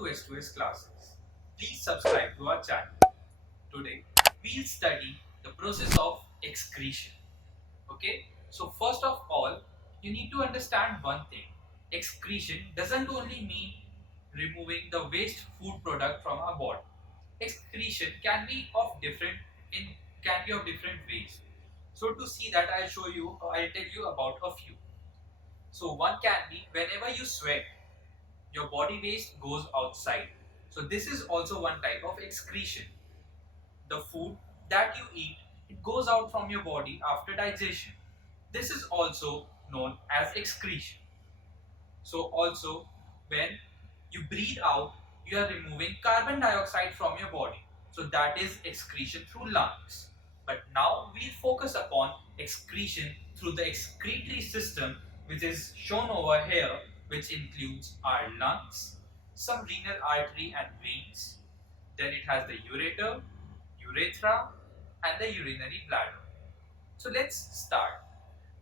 to S2S Classes. Please subscribe to our channel. Today, we'll study the process of excretion. Okay, so first of all, you need to understand one thing. Excretion doesn't only mean removing the waste food product from our body. Excretion can be of different ways. So to see that, I'll tell you about a few. So one can be whenever you sweat, your body waste goes outside. So this is also one type of excretion. The food that you eat, it goes out from your body after digestion. This is also known as excretion. So also when you breathe out, you are removing carbon dioxide from your body. So that is excretion through lungs. But now we'll focus upon excretion through the excretory system, which is shown over here, which includes our lungs, some renal artery and veins. Then it has the ureter, urethra, and the urinary bladder. So let's start.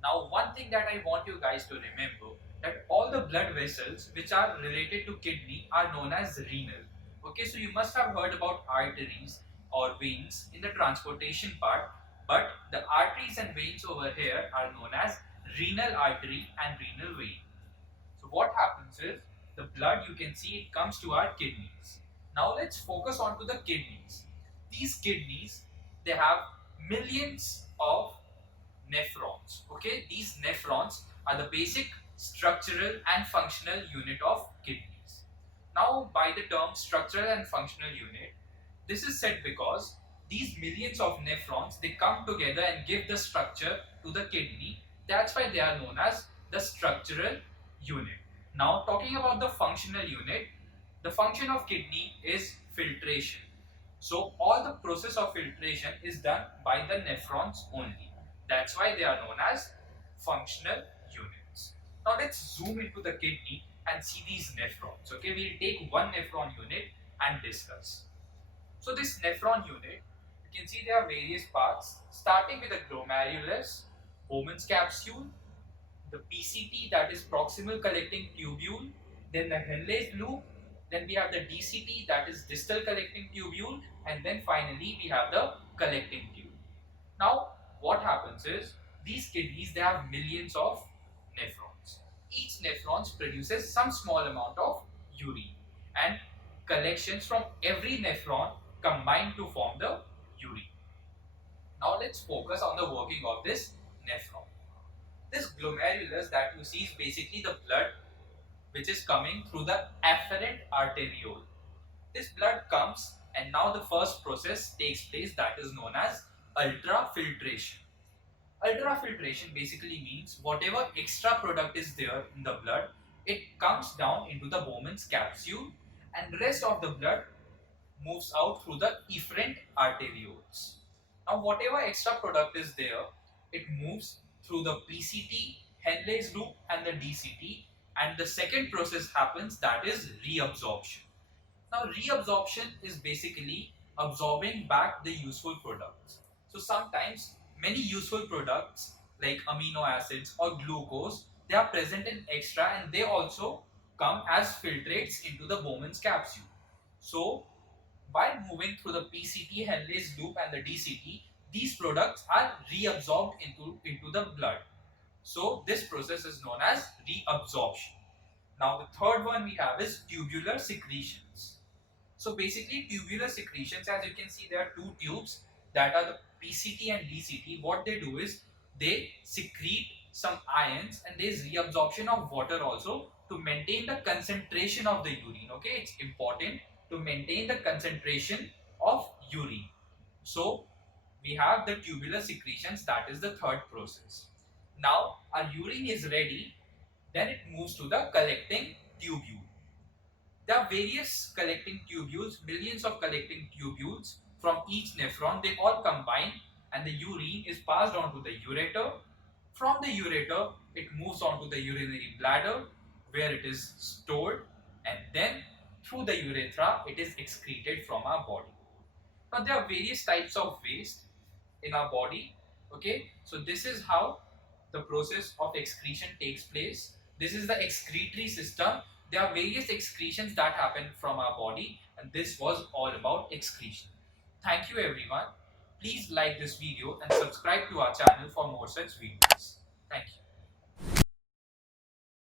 Now one thing that I want you guys to remember, that all the blood vessels which are related to kidney are known as renal. Okay, so you must have heard about arteries or veins in the transportation part, but the arteries and veins over here are known as renal artery and renal vein. So what happens is, the blood, you can see it comes to our kidneys. Now let's focus on to the kidneys. These kidneys, they have millions of nephrons. Okay, these nephrons are the basic structural and functional unit of kidneys. Now by the term structural and functional unit, this is said because these millions of nephrons, they come together and give the structure to the kidney. That's why they are known as the structural unit. Now talking about the functional unit, the function of kidney is filtration. So all the process of filtration is done by the nephrons only. That's why they are known as functional units. Now let's zoom into the kidney and see these nephrons. Okay, we'll take one nephron unit and discuss. So this nephron unit, you can see there are various parts, starting with the glomerulus, Bowman's capsule, the PCT, that is proximal collecting tubule, then the Henle's loop, then we have the DCT, that is distal collecting tubule, and then finally we have the collecting tube. Now what happens is, these kidneys, they have millions of nephrons. Each nephron produces some small amount of urine, and collections from every nephron combine to form the urine. Now let's focus on the working of this nephron. This glomerulus that you see is basically the blood which is coming through the afferent arteriole. This blood comes, and now the first process takes place, that is known as ultrafiltration. Ultrafiltration basically means whatever extra product is there in the blood, it comes down into the Bowman's capsule, and rest of the blood moves out through the efferent arterioles. Now whatever extra product is there, it moves through the PCT, Henle's loop, and the DCT, and the second process happens, that is reabsorption. Now reabsorption is basically absorbing back the useful products. So sometimes many useful products like amino acids or glucose, they are present in extra, and they also come as filtrates into the Bowman's capsule. So by moving through the PCT, Henle's loop, and the DCT, these products are reabsorbed into the blood. So this process is known as reabsorption. Now the third one we have is tubular secretions. So basically tubular secretions, as you can see, there are two tubes that are the PCT and DCT. What they do is, they secrete some ions, and there is reabsorption of water also to maintain the concentration of the urine. Okay, it's important to maintain the concentration of urine. So we have the tubular secretions, that is the third process. Now our urine is ready, then it moves to the collecting tubule. There are various collecting tubules, millions of collecting tubules from each nephron. They all combine, and the urine is passed on to the ureter. From the ureter, it moves on to the urinary bladder, where it is stored, and then through the urethra, it is excreted from our body. Now there are various types of waste in our body. Okay, so this is how the process of excretion takes place. This is the excretory system, There are various excretions that happen from our body, and this was all about excretion. Thank you everyone. Please like this video and subscribe to our channel for more such videos. Thank you.